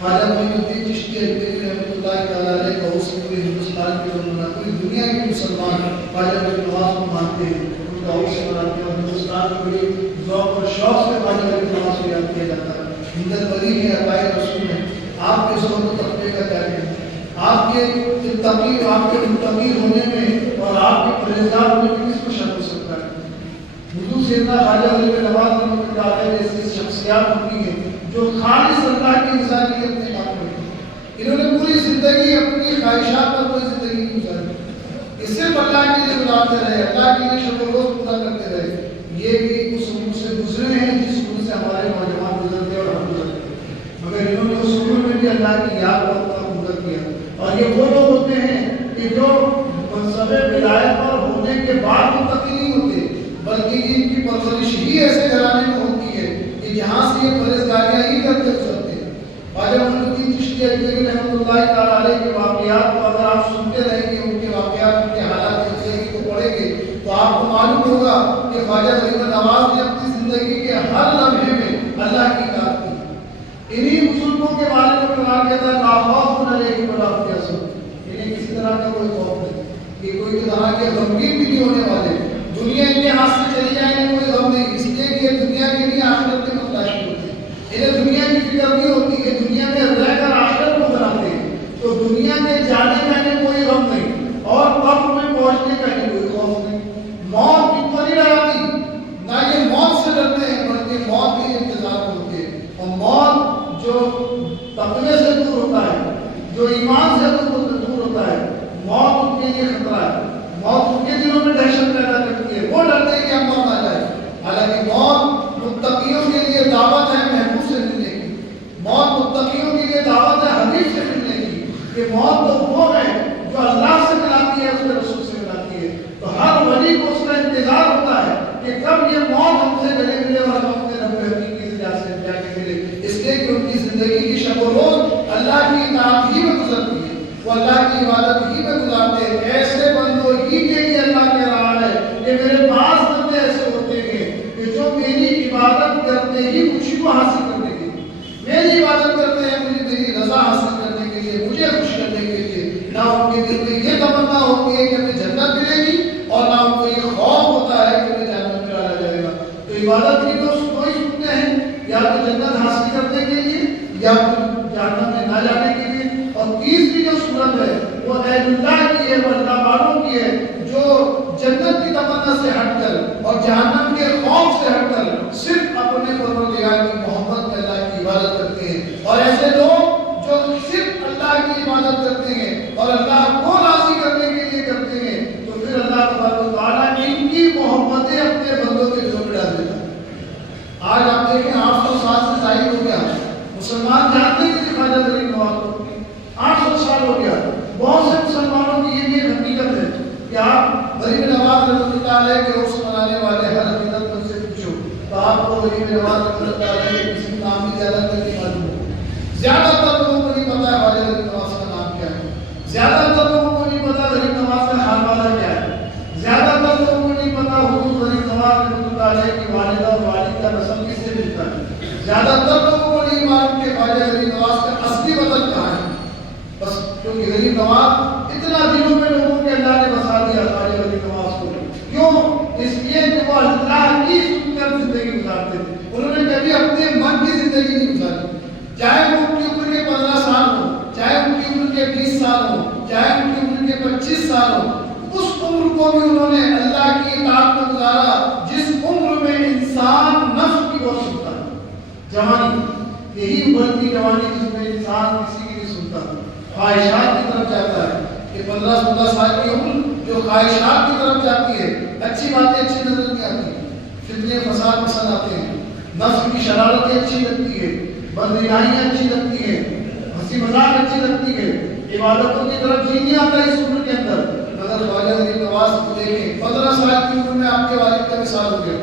خواجہ معین الدین چشتی اجمیری رحمۃ اللہ تعالیٰ علیہ کا اس پورے ہندوستان کے لوگ پوری دنیا کے مسلمان خواجہ غریب نواز کو مانتے ہیں، ان کا عرس مناتے ہیں، اور ہندوستان میں بڑی ذوق اور شوق سے خواجہ غریب نواز کو یاد کیا جاتا ہے۔ ہمدرد ولی ہے، عطائے رسول ہے۔ آپ کے ذوق و تقوی کا کیا کہنا، آپ کے تقی، آپ کے متقی ہونے میں اور آپ کے پرہیزگار ہونے میں کس کو شک ہو سکتا ہے؟ حضور سیدنا خواجہ غریب نواز رحمۃ اللہ علیہ جیسی شخصیات ہوتی ہیں جو خالص اللہ کی رضا کے لیے اپنے کام کرتے ہیں۔ انہوں نے پوری زندگی اپنی خواہشات پر کوئی زندگی نہیں گزاری، اس صرف اللہ کے لیے گزارتے رہے، اللہ کے لیے شب و روز پورا کرتے رہے۔ یہ بھی اس عمر سے گزرے ہیں جس عمر سے ہمارے نوجوان گزرتے اور ہم گزرتے ہیں، مگر انہوں نے اس عمر میں بھی اللہ کی یاد کا پورا کیا۔ اور یہ وہ لوگ ہوتے ہیں کہ جو منصب ولایت پر ہونے کے بعد متقی نہیں ہوتے، بلکہ ان کی پرورش ہی ایسے گھرانے میں ہوتی ہے کہ جہاں سے یہ پرہیزگاریاں ہی کرتے گزرتے ہیں۔ خواجہ معین الدین چشتی اجمیری رحمۃ اللہ تعالیٰ علیہ کے واقعات کو اگر آپ سنتے رہیں گے، ان کے واقعات، ان کے حالات کو پڑھیں گے تو آپ کو معلوم ہوگا کہ خواجہ غریب نواز نے اپنی زندگی کے ہر لمحے میں اللہ کی اطاعت کی۔ انہی بزرگوں کے بارے میں قرآن کہتا ہے لا خوف علیہم ولا هم يحزنون، انہیں کسی طرح کا کوئی خوف نہیں، یہ کوئی طرح کے غمگین بھی نہیں ہونے والے، دنیا ان کے ہاتھ سے چلی جائے انہیں کوئی غم نہیں، اس لیے کہ یہ دنیا کے لیے آخرت میں متلاشی ہوتے ہیں، انہیں دنیا کی فکر نہیں ہوتی کہ دنیا میں رہ کر آخرت کو بناتے ہیں، تو دنیا میں جانے کا انہیں کوئی غم نہیں اور قبر میں پہنچنے کا انہیں کوئی خوف نہیں۔ موت ان کو نہیں ڈراتی، نہ یہ موت سے ڈرتے ہیں، بلکہ موت کے انتظار ہوتے ہیں، اور موت جو تقوی سے دور ہوتا ہے، جو ایمان سے دور ہوتا ہے، موت ان کے لیے خطرہ ہے، موت ان کے دلوں میں دہشت پیدا کرتی ہے، وہ ڈرتے ہیں کہ ہم موت آ جائے۔ حالانکہ موت متقیوں کے لیے دعوت ہے محبوب سے ملنے کی، موت متقیوں کے لیے دعوت ہے حبیب سے ملنے کی، کہ موت تو وہ ہے جو اللہ سے ملاتی ہے، اس کے رسول سے ملاتی ہے۔ تو ہر ولی کو اس کا انتظار ہوتا ہے کہ کب یہ موت ہم سے گلے ملے اور ہم اپنے رب حقیقی سے جا کے ملے، اس لیے کہ ان کی زندگی کی شب و روز اللہ کی اطاعت ہی میں گزرتی ہے، وہ اللہ کی عبادت ہی میں گزارتے ہیں۔ ایسے بندوں ہی کے لیے اللہ کہہ رہا ہے کہ میرے پاس بندے ایسے ہوتے ہیں کہ جو میری عبادت کرتے ہی مجھ کو حاصل کرنے کے لیے، میری عبادت کرتے ہیں مجھے میری رضا حاصل کرنے کے لیے، مجھے خوش کرنے کے لیے، نہ ان کے دل میں یہ تمنا ہوتی ہے کہ ہمیں جنت ملے گی اور نہ ان کو یہ خوف ہوتا ہے کہ ہمیں جنت میں ڈالا جائے گا۔ تو عبادت کی تو کوئی سنتے ہیں یا تو جنت حاصل کرنے کے لیے یا جہنم میں نہ جانے کے لیے، اور تیسری جو صورت ہے وہ اہل اللہ کی ہے، وہ اللہ والوں کی ہے، جو جنت کی تمنا سے ہٹ کر اور جہنم کے خوف سے ہٹ کر صرف اپنے پروردگار کی محبت میں اللہ کی عبادت کرتے ہیں۔ اور ایسے لوگ جو صرف اللہ کی عبادت کرتے ہیں اور اللہ کو راضی کرنے کے لیے کرتے ہیں، تو پھر اللہ تبارک و تعالیٰ ان کی محبتیں اپنے بندوں کے دلوں میں ڈال دیتا ہے۔ آج آپ دیکھیں 800 سال سے زائد ہو گیا، مسلمان جانتے ہیں کہ خواجہ غریب نواز کو 800 سال ہو گیا۔ بہت سے مسلمانوں کی یہ بھی ایک حقیقت ہے کہ آپ غریب نواز رحمۃ اللہ علیہ کے عرس منانے والے ہر حقیقت میں سے پوچھو تو آپ کو غریب نواز رحمۃ اللہ علیہ کے کسی نام کی زیادہ تر نہیں معلوم ہو۔ زیادہ تر لوگوں کو نہیں پتا ہے خواجہ غریب نواز کا نام کیا ہے، زیادہ تر لوگوں کو نہیں پتا غریب نواز کا حال والا کیا ہے، زیادہ تر لوگوں کو نہیں پتا حضور غریب نواز رحمۃ اللہ علیہ کی والدہ اور والد کا نسب کس سے ملتا ہے، زیادہ تر لوگوں کو نہیں معلوم کہ خواجہ غریب نواز کا اصلی وطن کہاں ہے۔ بس کیونکہ غریب نواز اتنا دلوں میں لوگوں کے اللہ نے بسا دیا خواجہ غریب نواز کو، کیوں؟ اس لیے کہ وہ اللہ کی سن کر زندگی گزارتے تھے، انہوں نے کبھی اپنے من کی زندگی نہیں گزاری، چاہے وہ ان کی عمر کے 15 سال ہو، چاہے ان کی عمر کے 20 سال ہو، چاہے ان کی عمر کے 25 سال ہو، اس عمر کو بھی انہوں نے اللہ کی اطاعت میں گزارا جس عمر میں انسان نفس کی بہت سنتا ہے، جوانی، یہی ابھرتی جوانی جس میں انسان کسی کی نہیں سنتا، خواہشات کی طرف جاتا ہے، کہ 15-16 سال کی عمر جو خواہشات کی طرف جاتی ہے، اچھی باتیں اچھی نظر نہیں آتی، فتنے فساد پسند آتے ہیں، نفس کی شرارتیں اچھی لگتی ہے، بدنہائیاں اچھی لگتی ہیں، ہنسی مذاق اچھی لگتی ہے، عبادتوں کی طرف جی نہیں آتا اس عمر کے اندر۔ مگر خواجہ غریب نواز کو دیکھیں، 15 سال کی عمر میں آپ کے والد کا مثال ہو گیا،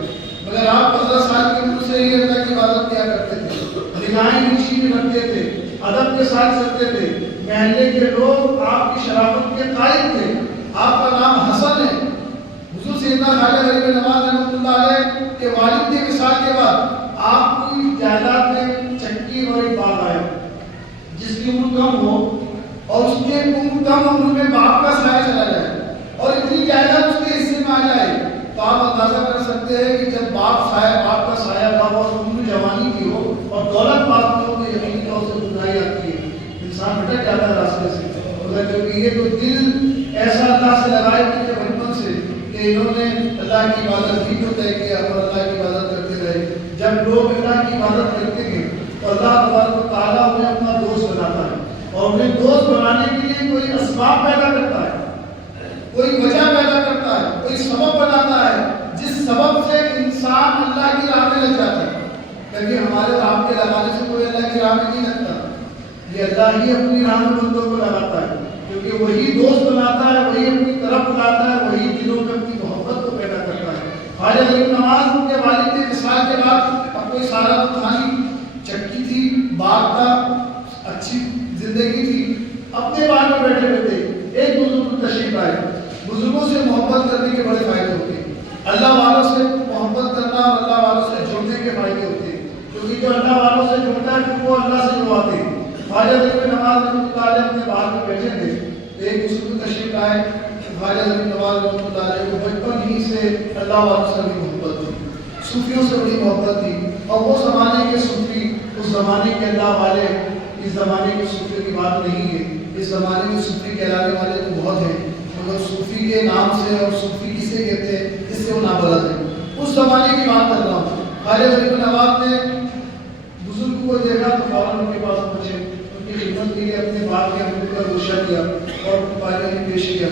مگر آپ 15 سال کی عمر سے ہی اللہ کی عبادت کیا کرتے تھے، نگاہیں نیچی میں رکھتے تھے، ادب کے ساتھ چلتے تھے، محلے کے لوگ آپ کی شرافت کے قائل تھے، آپ کا نام حسن ہے۔ حضور سیدنا خواجہ غریب نواز رحمۃ اللہ علیہ کے والد کے وصال کے بعد آپ کی جائیداد میں چکی اور ایک باغ آیا، جس کی عمر کم ہو اور اس کے کم عمر میں باپ کا سایہ چلا جائے اور اتنی جائیداد اس کے حصے میں آ جائے تو آپ اندازہ کر سکتے ہیں کہ جب باپ کا سایہ تھا اور عمر جوانی کی ہو اور دولت باپ کی ہو تو یقینی طور سے گناہی آتی ہے، انسان بھٹک جاتا ہے راستے سے، کیونکہ یہ تو دل ایسا اللہ سے لگائے ہوئے تھے بچپن سے کہ انہوں نے اللہ کی عبادت بھی کو طے کیا اور اللہ کی عبادت کرتے رہے۔ جب لوگ اللہ کی عبادت کرتے ہیں تو اللہ تبارک و تعالیٰ انہیں اپنا دوست بناتا ہے اور انہیں دوست بنانے کے لیے کوئی اسباب پیدا کرتا ہے، کوئی وجہ پیدا کرتا ہے، کوئی سبب بناتا ہے جس سبب سے انسان اللہ کی راہ میں لگ جاتا ہے، کیونکہ ہمارے راہ کے لگانے سے کوئی اللہ کی راہ میں نہیں لگتا، یہ اللہ ہی اپنی راہ میں بندوں کو لگاتا ہے، کیونکہ وہی دوست بناتا ہے، وہی اپنی طرف بلاتا ہے، وہی دلوں میں اپنی محبت کو پیدا کرتا ہے۔ خواجہ غریب نواز ان کے والد کے وصال کے بعد اب کوئی سارا تو تھا نہیں، چکی تھی، باغ تھا، اچھی زندگی تھی، اپنے باغ میں بیٹھے ہوئے تھے، ایک بزرگ تشریف آئے۔ بزرگوں سے محبت کرنے کے بڑے فائدے ہوتے ہیں، اللہ والوں سے محبت کرنا اور اللہ والوں سے جڑنے کے فائدے ہوتے ہیں، کیونکہ جو اللہ والوں سے جڑتا ہے پھر وہ اللہ سے جڑواتے ہیں۔ خواجہ غریب نواز رحمۃ اللہ علیہ اپنے باغ میں بیٹھے تھے، ایک بزرگ تشریف آئے۔ خواجہ غریب نواز رحمۃ اللہ علیہ کو بچپن ہی سے اللہ والوں سے بڑی محبت تھی، صوفیوں سے بڑی محبت تھی، اور وہ زمانے کے صوفی، اس زمانے کے اللہ والے، اس زمانے کے صوفیوں کی بات نہیں ہے، اس زمانے میں صوفی کہلانے والے تو بہت ہیں، مگر صوفی کے نام سے اور صوفی کسے کہتے ہیں اس سے وہ نابلد ہے، اس زمانے کی بات کر رہا ہوں۔ خواجہ غریب نواز نے بزرگ کو دیکھا تو فوراً ان کے پاس پہنچے، ان کی خدمت کے لیے اپنے باغ کے اندر کا گوشہ کیا اور پانی پیش کیا۔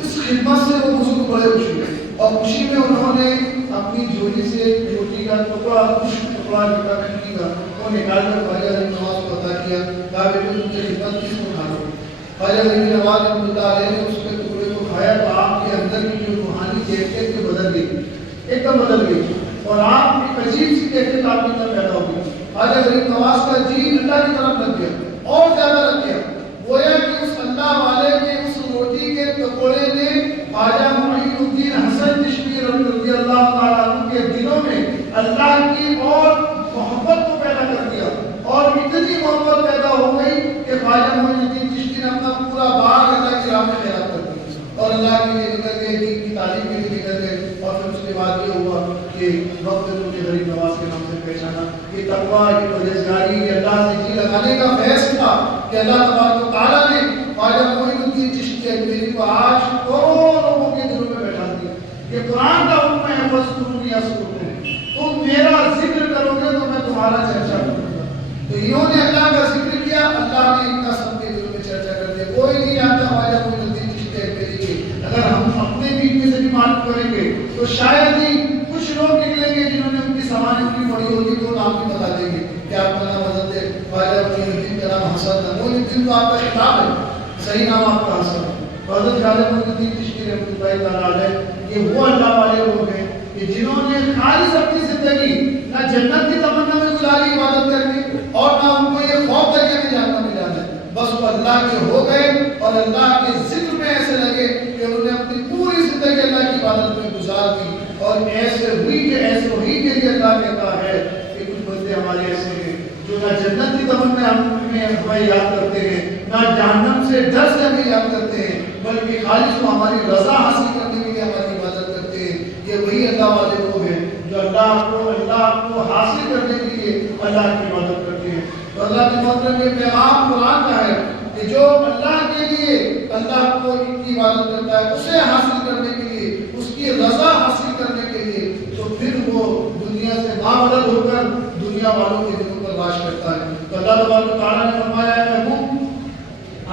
اس خدمت سے وہ بزرگ بڑے خوش ہوئے اور خوشی میں انہوں نے اپنی جھولی سے روٹی کا ٹکڑا کھٹی کا وہ نکال کر خواجہ غریب نواز کو عطا کیا، کہا بیٹے تم کی خدمت کس کو کھانا۔ خواجہ غریب نواز رحمۃ اللہ علیہ نے اس کے ٹکڑے کو کھایا تو آپ کے اندر کی جو روحانی کیفیت کے بدل گئی، ایک دم بدل گئی، اور آپ ایک عجیب سی کیفیت آپ کے اندر پیدا ہو گئی۔ خواجہ غریب نواز کا جی اللہ کی طرف لگ گیا اور زیادہ لگ گیا، گویا کہ اس اللہ والے کے اس روٹی کے ٹکڑے نے خواجہ معین الدین حسن چشتی رضی اللہ تعالیٰ عنہ کے دلوں میں اللہ کی اور محبت کو پیدا کر دیا، اور اتنی محبت پیدا ہو گئی کہ خواجہ معین الدین چشتی نے اپنا پورا باغ اللہ کی راہ میں خیرات کر دیا اور اللہ کے لیے نکل گئے، دین کی تعلیم کے لیے نکل گئے، اور پھر اس کے بعد یہ ہوا کہ وقت کے غریب نواز کے نام سے پہچانا۔ یہ تقویٰ، یہ پرہیزگاری، یہ اللہ سے جی لگانے کا فیض تھا کہ اللہ تبارک و تعالیٰ نے خواجہ معین الدین چشتی اجمیری کو آج کروڑوں لوگوں کے دلوں میں بیٹھا دیا۔ یہ قرآن کا حکم ہے، فَاذْكُرُونِی أَذْكُرْكُم، تم میرا ذکر کرو گے تو میں تمہارا چرچا کروں گا۔ تو انہوں نے اللہ کا ذکر کیا، اللہ نے ان کا سب کے دلوں میں چرچا کر دیا۔ کوئی نہیں جانتا خواجہ معین الدین چشتی اجمیری کی، اگر ہم اپنے بیچ میں سے بھی معلوم کریں گے تو شاید ہی کچھ لوگ نکلیں گے جنہوں نے ان کی سوانح کی پڑھی ہوگی تو نام بھی بتا دیں گے کہ آپ کا نام حضرت خواجہ معین الدین کا نام حسن ہے، معین الدین تو آپ کا خطاب ہے، صحیح نام آپ کا حسن ہے۔ حضرت خواجہ معین الدین چشتی رحمۃ اللہ تعالیٰ علیہ یہ وہ اللہ والے لوگ ہیں کہ جنہوں نے خالص اپنی زندگی نہ جنت کی تمنا میں گزاری عبادت کرنے اور نہ ان کو یہ خوف تھا کہ ہمیں جاننا مل جانا ہے، بس وہ اللہ کے ہو گئے اور اللہ کے ذکر میں ایسے لگے کہ انہوں نے اپنی پوری زندگی اللہ کی عبادت میں گزار دی، اور ایسے ہوئی کہ ایسے ہوئی کے لیے اللہ کہتا ہے کہ کچھ بندے ہمارے ایسے ہیں جو نہ جنت کی تمنا ہمیں یاد کرتے ہیں، نہ جہنم سے ڈر سے ہمیں یاد کرتے ہیں، بلکہ خالص کو ہماری رضا حاصل کرنے کے لیے ہماری عبادت کرتے ہیں۔ یہ وہی اللہ والے لوگ ہیں جو اللہ کو حاصل کرنے کے لیے اللہ کی عبادت کرتے ہیں۔ تو اللہ کے مطلب یہ پیغام قرآن کا ہے کہ جو اللہ کے لیے اللہ کو کی عبادت کرتا ہے، اسے حاصل کرنے کے لیے، اس کی رضا حاصل کرنے کے لیے، تو پھر وہ دنیا سے نامرد ہو کر دنیا والوں کے دلوں پر راج کرتا ہے۔ تو اللہ تبارک و تعالیٰ نے فرمایا ہے محبوب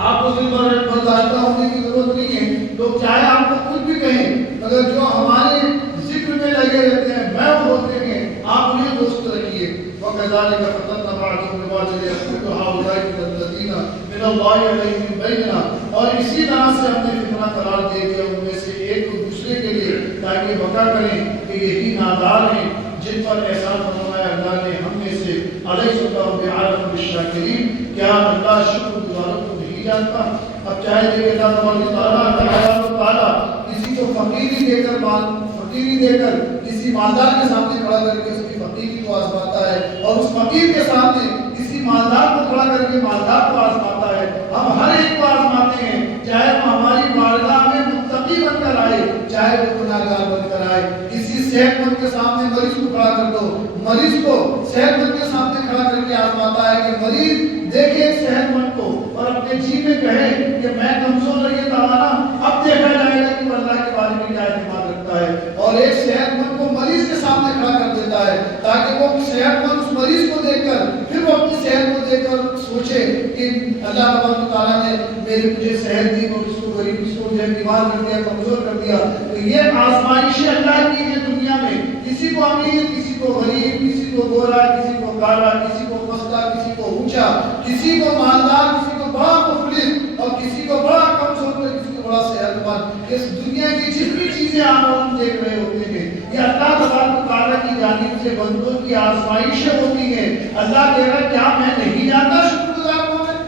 آپ کو دل پر برداشتہ ہونے کی ضرورت نہیں ہے، لوگ چاہے آپ کو کچھ بھی کہیں، مگر جو ہمارے ذکر میں لگے رہتے ہیں میں وہ ہوتے ہیں، آپ انہیں دوست رکھیے۔ وَكَذَلِكَ فَتَنَّا بَعْضَهُم بِبَعْضٍ لِيَقُولُوا هَؤُلَاءِ الَّذِينَ مِنَ اللَّهِ عَلَيْهِم بَيِّنَةٌ، اور اسی طرح سے ہم نے فتنہ قرار دے دیا ان میں سے ایک دوسرے کے لیے تاکہ بتا کریں کہ یہی نادار ہیں جن پر احسان فرمایا اللہ نے ہم میں سے۔ علیہ بِعَالِمٍ بِالشَّاکِرِينَ، کیا اللہ شکر گزاروں کو نہیں جانتا؟ اب چاہے کہ اللہ تبارک و تعالیٰ کسی کو فقیری دے کر کسی مالدار کے سامنے کھڑا کر کے اس کی فقیری کو آزماتا ہے، اور اس فقیر کے سامنے کسی مالدار کو کھڑا کر کے مالدار کو آزماتا ہے. ہم ہر ایک کو آزماتے ہیں، چاہے وہ ہماری بارگاہ میں متقی بن کر آئے، چاہے وہ گناہگار بن کر آئے. کسی صحت مند کے سامنے مریض کو کھڑا کر دو، مریض کو صحت مند کے سامنے کھڑا کر کے آزماتا ہے کہ مریض دیکھے ایک صحت مند کو اور اپنے جی میں کہے کہ میں کمزور اور یہ توانا. اب دیکھا جائے گا کہ وہ اللہ کے بارے میں کیا اعتماد رکھتا ہے. اور ایک صحت مند کو مریض کے سامنے کھڑا کر دیتا ہے تاکہ وہ صحت مند اس مریض کو دیکھ کر پھر وہ اپنی صحت کو دیکھ کر سوچے کہ اللہ تبارک تعالیٰ نے مجھے صحت دی اور اس کو غریب، اس کو مجھے بیمار کر دیا، کمزور کر دیا. تو یہ آزمائشیں اللہ کی ہیں دنیا میں. کسی کو امیر، کسی کو غریب، کسی کو گورا، کسی کو کالا، کسی کو پستہ، کسی کو اونچا، کسی کو مالدار، کسی کو بڑا مفلس اور کسی کو بڑا کمزور، کسی کو بڑا صحت مند. اس دنیا کی جتنی چیزیں آپ ہم دیکھ رہے ہوتے ہیں یہ اللہ تبارک تعالیٰ کی جانب سے بندوں کی آزمائشیں ہوتی ہیں. اللہ کہہ رہا ہے کیا میں نہیں جانتا شکر گزار کون ہے؟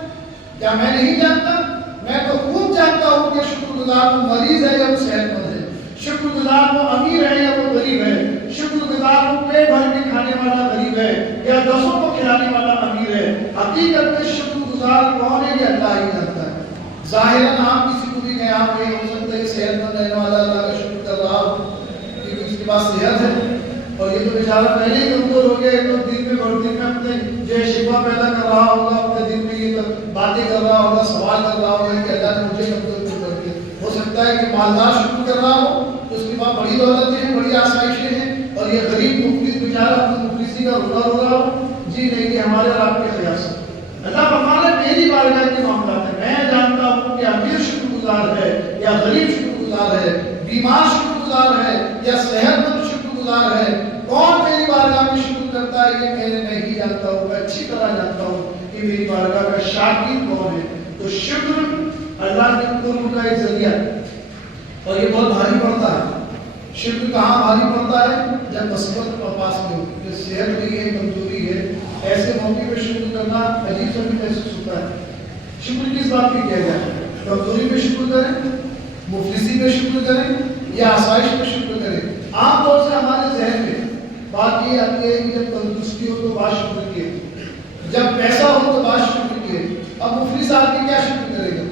کیا میں نہیں جانتا؟ میں تو خوب جانتا ہوں کہ شکر گزار وہ مریض ہے یا وہ صحت مند ہے، شکر گزار وہ امیر ہے یا وہ غریب ہے، شکر گزار وہ پیٹ بھر کے کھانے والا غریب ہے یا دسوں کو کھلانے والا امیر ہے. حقیقت میں شکر گزار کون ہے یہ اللہ ہی جانتا ہے. ظاہراً آپ کسی کو بھی کہیں آپ یہ ہو سکتا ہے صحت مند رہنے والا اللہ کا شکر کر رہا ہو کیونکہ اس کے پاس صحت ہے، اور یہ تو بیچارہ پہلے ہی کمزور ہو گیا ہے تو دل میں اپنے جو شکوہ پیدا کر رہا ہوگا، اپنے دل میں یہ باتیں کر رہا ہوگا، سوال کر رہا ہوگا کہ اللہ نے مجھے کمزور کیوں کر دیا. ہو سکتا ہے کہ مالدار شکر کر رہا ہو تو اس کے پاس بڑی دولتیں ہیں، بڑی آسائشیں ہیں، اور یہ غریب مفلس بیچارہ اپنی مفلسی کا رونا رو رہا ہو. جی نہیں، کہ ہمارے اور آپ کے خیال سے اللہ فرماتا ہے میری بارگاہ کے معاملات ہیں. میں جانتا ہوں کہ امیر شکر گزار ہے یا غریب شکر گزار ہے، بیمار شکر گزار ہے یا صحت مند شکر گزار ہے. کون میری بارگاہ میں شکر کرتا ہے یہ میں نہیں جانتا ہوں. میں اچھی طرح جانتا ہوں کہ میری بارگاہ کا شاکر کون ہے. تو شکر اللہ کے قرب کا ایک ذریعہ ہے اور یہ بہت بھاری پڑتا ہے. شکر کہاں بھاری پڑتا ہے؟ جب مصیبت پاس میں ہوتی ہے، صحت نہیں ہے، کمزوری ہے، ایسے موقع پہ شکر کرنا عجیب سا بھی محسوس ہوتا ہے. شکر کس بات کی کیا جائے؟ کمزوری پہ شکر کریں، مفلسی پہ شکر کریں یا آسائش پہ شکر کریں. عام طور سے ہمارے ذہن میں بات یہ آتی ہے کہ جب تندرستی ہو تو بات شکر کیے، جب پیسہ ہو تو بات شکر کیے. اب مفلس آدمی کیا شکر کرے گا؟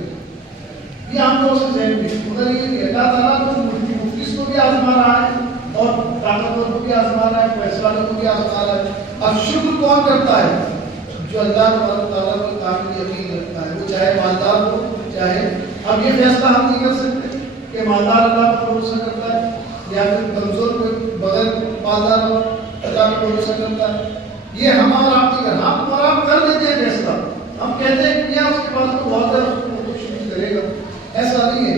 یہ عام طور سے ذہن میں مگر یہ کہ اللہ تعالیٰ تو مفلس کو بھی آزما رہا ہے اور طاقتور کو بھی آزما رہا ہے، پیسے والوں کو بھی آزما رہا ہے. اب شکر کون کرتا ہے؟ جو اللہ تعالیٰ کو کامل یقین رکھتا ہے، وہ چاہے مالدار ہو چاہے. اب یہ فیصلہ ہم نہیں کر سکتے کہ مالدار اللہ پر بھروسہ کرتا ہے یا پھر کمزور کو بغیر مالدار ہو اللہ پر بھروسہ کرتا ہے. یہ ہم اور آپ نہیں کرنا. ہم اور آپ کر دیتے ہیں فیصلہ، ہم کہتے ہیں کہ اس کے پاس تو بہت ہے شکر کرے گا. ایسا نہیں ہے.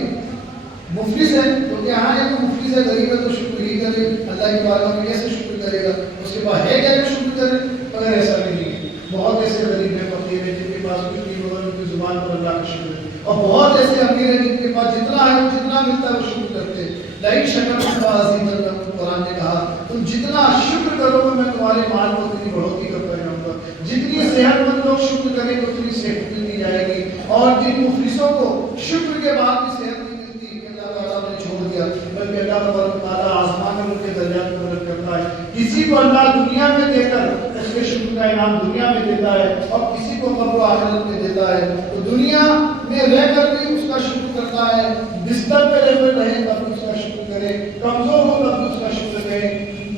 مفلس ہے تو یہاں ہے تو مفلس ہے، غریب ہے تو شکر ہی کرے. اللہ کی بارگاہ میں کیسے شکر کرے گا؟ اس کے پاس ہے کیا کہ شکر کرے؟ مگر ایسا نہیں ہے. بہت ایسے غریب ہیں، فقیر ہیں جن کے پاس کچھ نہیں مگر ان کی زبان پر اللہ کا شکر ہے، اور بہت ایسے امیر ہیں جن کے پاس جتنا ہے وہ جتنا ملتا ہے وہ شکر کرتے ہیں. لئن شکرتم لأزیدنکم، قرآن نے کہا تم جتنا شکر کرو گے میں تمہارے مال کو اتنی بڑھوتری کرتا جاؤں گا. جتنی صحت مند لوگ شکر کریں گے اتنی صحت ملتی جائے گی. اور جن مفلسوں کو شکر کے بعد بھی صحت نہیں ملتی کہ اللہ تعالیٰ نے چھوڑ دیا، بلکہ اللہ تبارک تعالیٰ آسمان میں ان کے درجات کو بلند کرتا ہے. کسی کو اللہ دنیا میں دے کر اس کے شکر کا انعام دنیا میں دیتا ہے اور کسی کو قبر و آخرت میں دیتا ہے. تو دنیا میں رہ کر بھی اس کا شکر کرتا ہے، بستر پہ رہے تب بھی اس کا شکر کرے، کمزور ہو تب بھی اس کا شکر کرے،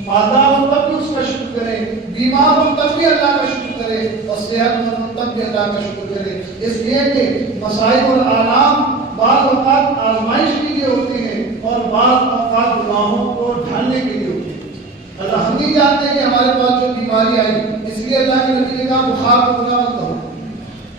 مالدار ہو تب بھی اس کا شکر کرے، بیمار ہو تب بھی اللہ کا شکر کرے، اور صحت مند ہو تب بھی اللہ کا شکر کرے. اس لیے کہ مصائب اور آلام بعض اوقات آزمائش کے لیے ہوتے ہیں اور بعض اوقات گناہوں کو ڈھالنے کے لیے ہوتے ہیں. اللہ ہم نہیں جانتے کہ ہمارے پاس جو بیماری آئی، اس لیے اللہ کے نبی نے کہا بخار کو برا مت کہو.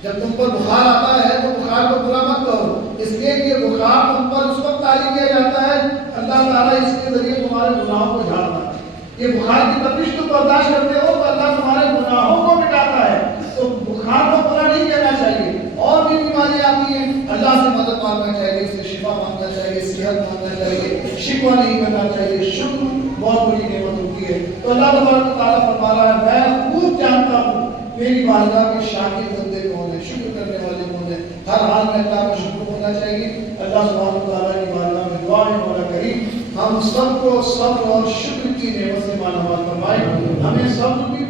جب تم پر بخار آتا ہے تو بخار کو برا مت کہو، اس لیے کہ بخار تم پر اس وقت طاری کیا جاتا ہے اللہ تعالیٰ اس کے ذریعے تمہارے گناہوں کو جھاڑتا ہے. یہ بخار کی تپش تو برداشت کرتے ہو تو اللہ تمہارے گناہوں کو مٹاتا ہے. تو بخار کو برا نہیں کہنا چاہیے. اور بھی بیماریاں آتی ہیں اللہ سے مدد مانگنا چاہیے، اس سے شفا مانگنا چاہیے، صحت مانگنا چاہیے، شکوہ نہیں کرنا چاہیے. شکر بہت بڑی نعمت ہوتی ہے. تو اللہ تبارک تعالیٰ فرما رہا ہے میں خوب جانتا ہوں میری بارگاہ کے شاکر بندے کون ہیں، شکر کرنے والے کون ہیں. ہر حال میں اللہ کا شکر ہونا چاہیے. اللہ سبحانہ وتعالیٰ کی بارگاہ میں دعا ہے مولا کریم ہم سب کو صبر اور شکر کی نعمت سے مالا مال فرمائے. ہمیں صبر بھی